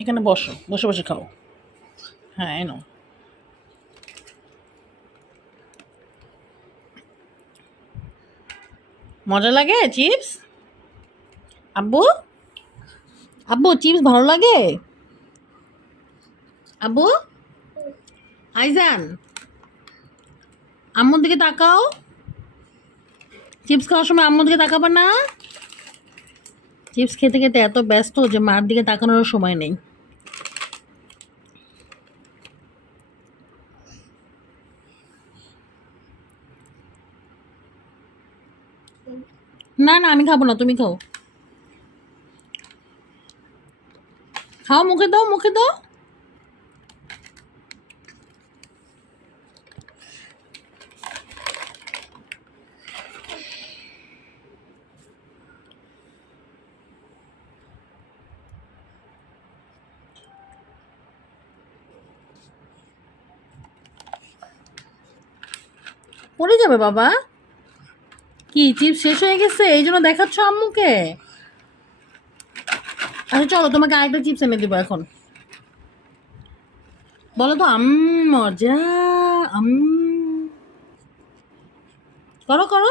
এখানে বসো, বসে বসে খাও। হ্যাঁ, এই নাও। মজা লাগে চিপস? আব্বু, আব্বু চিপস ভালো লাগে? আব্বু, আইজান, আম্মুর দিকে তাকাও। চিপস খাওয়ার সময় আম্মুর দিকে তাকাবা না। চিপস খেতে খেতে এত ব্যস্ত যে মার দিকে তাকানোর সময় নেই। না না, আমি খাবো না, তুমি খাও। খাও, মুখে দাও, মুখে দাও। পড়ে যাবে বাবা। কি চিপস শেষ হয়ে গেছে এই জন্য দেখাচ্ছ আম্মুকে? আচ্ছা চলো, তোমাকে আরেকটা চিপস এনে দিব এখন। বলো তো মজা। আম করো করো।